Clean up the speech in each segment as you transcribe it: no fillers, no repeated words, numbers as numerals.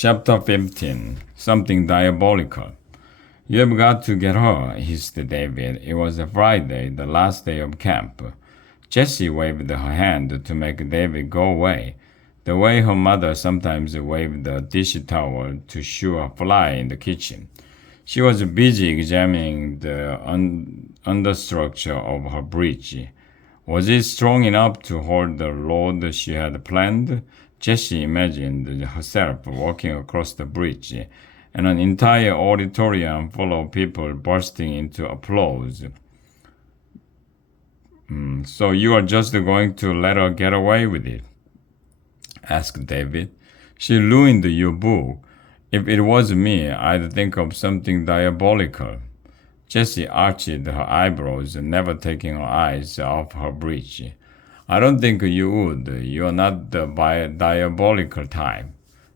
Chapter 15. Something Diabolical. You have got to get her, hissed David. It was a Friday, the last day of camp. Jessie waved her hand to make David go away, the way her mother sometimes waved a dish towel to shoo a fly in the kitchen. She was busy examining the understructure of her bridge. Was it strong enough to hold the load she had planned? Jessie imagined herself walking across the bridge, and an entire auditorium full of people bursting into applause. So you are just going to let her get away with it? Asked David. She ruined your book. If it was me, I'd think of something diabolical. Jessie arched her eyebrows, never taking her eyes off her bridge. I don't think you would. You're not the diabolical type.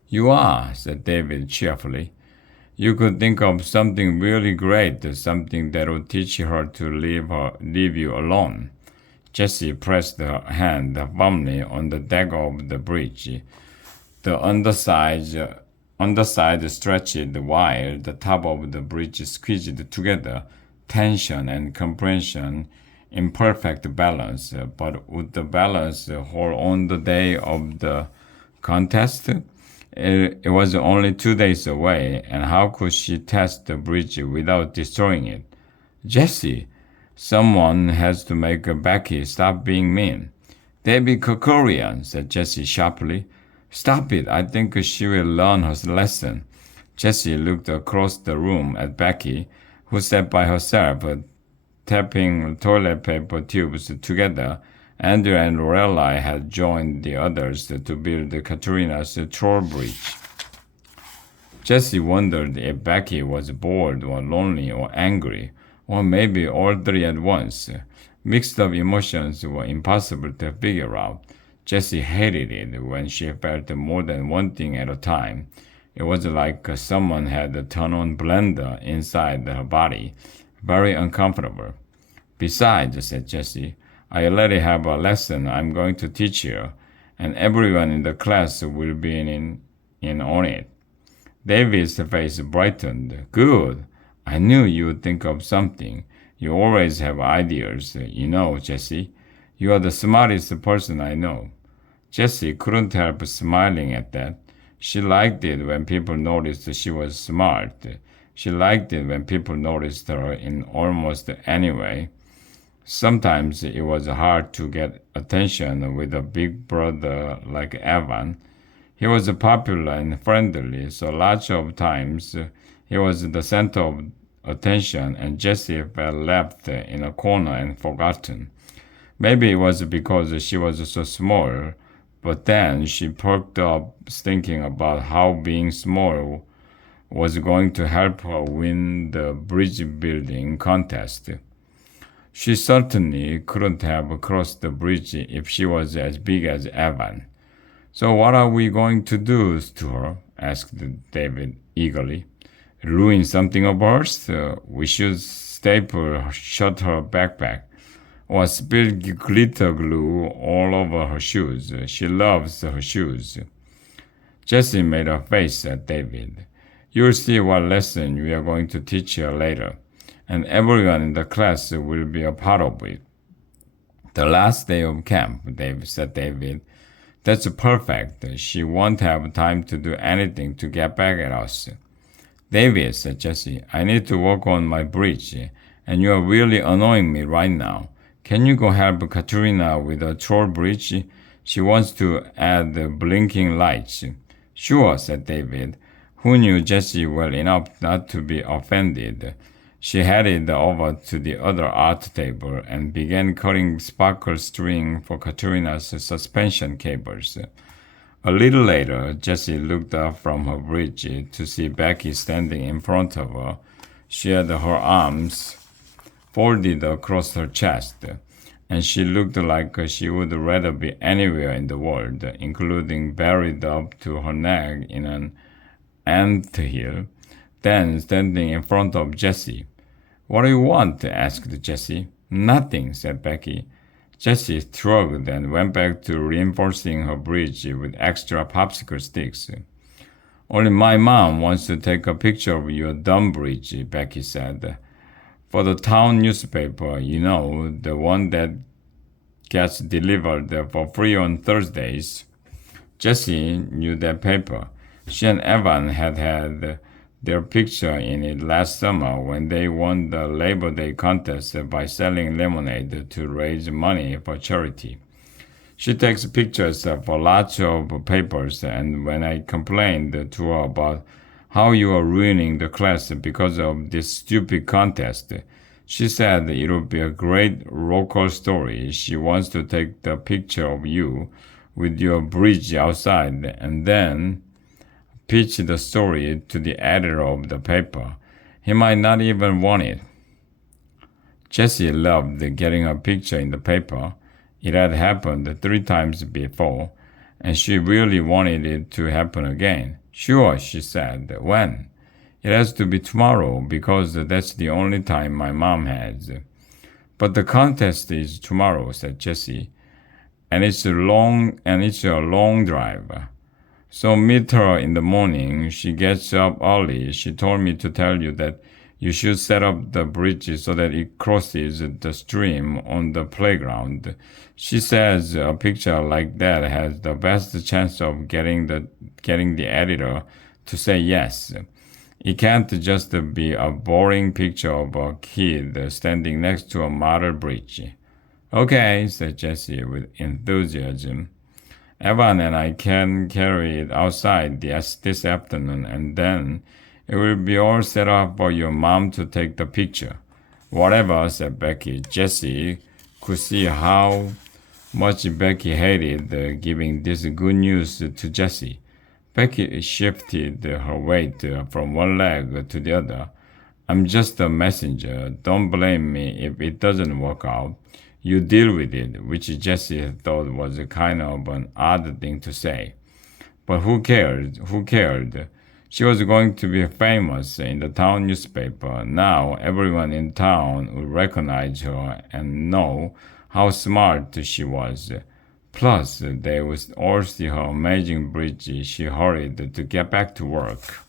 You are, said David cheerfully. You could think of something really great, something that would teach her to leave you alone. Jessie pressed her hand firmly on the deck of the bridge. The underside stretched while the top of the bridge squeezed together, tension and compression in perfect balance. But would the balance hold on the day of the contest? It was only 2 days away, and how could she test the bridge without destroying it? Jessie, someone has to make Becky stop being mean. David Kokorian, said Jessie sharply. Stop it. I think she will learn her lesson. Jessie looked across the room at Becky, who sat by herself, tapping toilet paper tubes together. Andrew and Lorelai had joined the others to build Katrina's troll bridge. Jessie wondered if Becky was bored or lonely or angry, or maybe all three at once. Mixed up emotions were impossible to figure out. Jessie hated it when she felt more than one thing at a time. It was like someone had turned on blender inside her body. Very uncomfortable. Besides, said Jessie, I already have a lesson I'm going to teach you, and everyone in the class will be in on it. David's face brightened. Good. I knew you'd think of something. You always have ideas, Jessie. You are the smartest person I know. Jessie couldn't help smiling at that. She liked it when people noticed she was smart. She liked it when people noticed her in almost any way. Sometimes it was hard to get attention with a big brother like Evan. He was popular and friendly, so lots of times he was the center of attention, and Jessie felt left in a corner and forgotten. Maybe it was because she was so small, but then she perked up thinking about how being small was going to help her win the bridge building contest. She certainly couldn't have crossed the bridge if she was as big as Evan. So what are we going to do to her? Asked David eagerly. Ruin something of hers? We should staple shut her backpack, or spill glitter glue all over her shoes. She loves her shoes. Jessie made a face at David. You'll see what lesson we are going to teach her later, and everyone in the class will be a part of it. The last day of camp, said David. That's perfect. She won't have time to do anything to get back at us. David, said Jessie, I need to work on my bridge, and you are really annoying me right now. Can you go help Katrina with the troll bridge? She wants to add blinking lights. Sure, said David, who knew Jessie well enough not to be offended. She headed over to the other art table and began cutting sparkle string for Katrina's suspension cables. A little later, Jessie looked up from her bridge to see Becky standing in front of her. She had her arms folded across her chest, and she looked like she would rather be anywhere in the world, including buried up to her neck in an anthill, then standing in front of Jessie. What do you want? Asked Jessie. Nothing, said Becky. Jessie shrugged and went back to reinforcing her bridge with extra popsicle sticks. Only my mom wants to take a picture of your dumb bridge, Becky said. For the town newspaper, the one that gets delivered for free on Thursdays. Jessie knew that paper. She and Evan had their picture in it last summer when they won the Labor Day contest by selling lemonade to raise money for charity. She takes pictures for lots of papers, and when I complained to her about how you are ruining the class because of this stupid contest, she said it would be a great local story. She wants to take the picture of you with your bridge outside and then pitch the story to the editor of the paper. He might not even want it. Jessie loved getting her picture in the paper. It had happened 3 times before, and she really wanted it to happen again. Sure, she said. When? It has to be tomorrow because that's the only time my mom has. But the contest is tomorrow, said Jessie, and it's a long drive. So meet her in the morning. She gets up early. She told me to tell you that you should set up the bridge so that it crosses the stream on the playground. She says a picture like that has the best chance of getting the editor to say yes. It can't just be a boring picture of a kid standing next to a model bridge. Okay, said Jessie with enthusiasm. Evan and I can carry it outside this afternoon, and then it will be all set up for your mom to take the picture. Whatever, said Becky. Jessie could see how much Becky hated giving this good news to Jessie. Becky shifted her weight from one leg to the other. I'm just a messenger. Don't blame me if it doesn't work out. You deal with it, which Jessie thought was kind of an odd thing to say. But who cared? Who cared? She was going to be famous in the town newspaper. Now everyone in town would recognize her and know how smart she was. Plus, they would all see her amazing bridge. She hurried to get back to work.